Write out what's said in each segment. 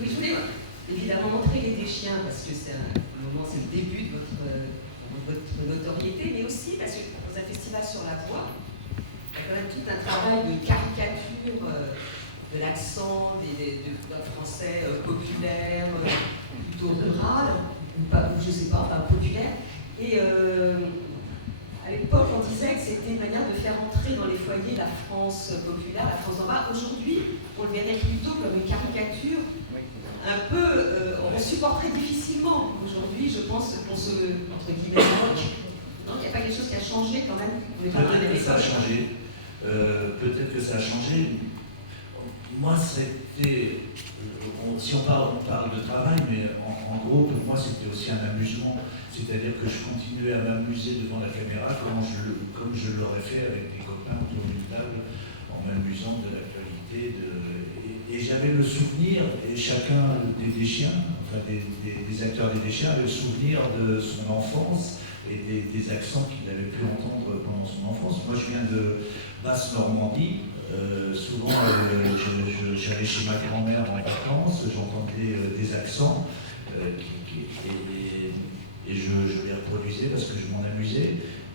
Oui, je voulais évidemment montrer les chiens parce que c'est le début de votre notoriété, mais aussi parce que dans un festival sur la voix, il y a quand même tout un travail de caricature de l'accent d'un français populaire, plutôt rural, ou pas, je sais pas, enfin populaire. Et à l'époque, on disait que c'était une manière de faire entrer dans les foyers la France populaire, la France en bas. Aujourd'hui, on le verrait plutôt comme une caricature, un peu, on supporterait difficilement. Aujourd'hui, je pense qu'on se, entre guillemets, moque. Non, il n'y a pas quelque chose qui a changé quand même. Peut-être que ça a changé. Peut-être que ça a changé. Moi, c'était. Si on parle de travail, mais en gros, pour moi, c'était aussi un amusement. C'est-à-dire que je continuais à m'amuser devant la caméra comme je l'aurais fait avec des copains autour d'une table, en m'amusant de l'actualité. Et j'avais le souvenir, et chacun des chiens, enfin des acteurs des chiens, avait le souvenir de son enfance et des accents qu'il avait pu entendre pendant son enfance. Moi, je viens de Basse-Normandie. Souvent, j'allais chez ma grand-mère en vacances, j'entendais des accents et je les reproduisais parce que je m'en amusais.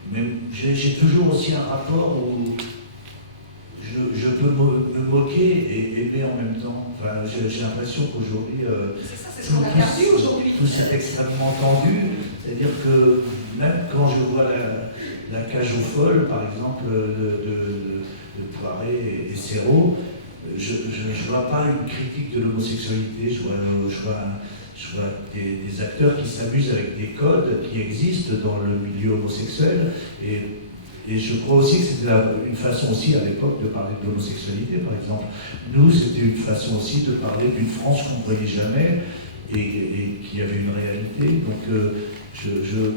Mais j'ai toujours aussi un rapport où je peux me moquer et aimer en même temps. Enfin, j'ai l'impression qu'aujourd'hui, c'est ce qu'on a perdu aujourd'hui. Tout c'est extrêmement tendu. C'est-à-dire que même quand je vois la cage aux folles, par exemple, de Poiret et Serrault, je ne vois pas une critique de l'homosexualité, je vois des acteurs qui s'amusent avec des codes qui existent dans le milieu homosexuel, et je crois aussi que c'était une façon aussi à l'époque de parler de l'homosexualité, par exemple. Nous, c'était une façon aussi de parler d'une France qu'on ne voyait jamais et qui avait une réalité. Donc,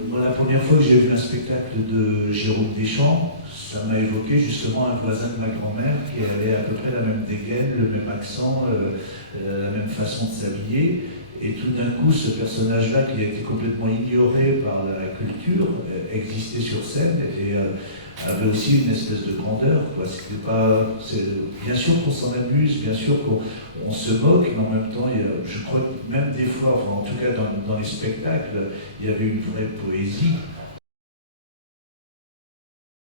moi, la première fois que j'ai vu un spectacle de Jérôme Deschamps, ça m'a évoqué justement un voisin de ma grand-mère qui avait à peu près la même dégaine, le même accent, la même façon de s'habiller. Et tout d'un coup, ce personnage-là, qui a été complètement ignoré par la culture, existait sur scène et avait aussi une espèce de grandeur. C'était pas, bien sûr qu'on s'en amuse, bien sûr qu'on se moque, mais en même temps, je crois que même des fois, enfin, en tout cas dans les spectacles, il y avait une vraie poésie.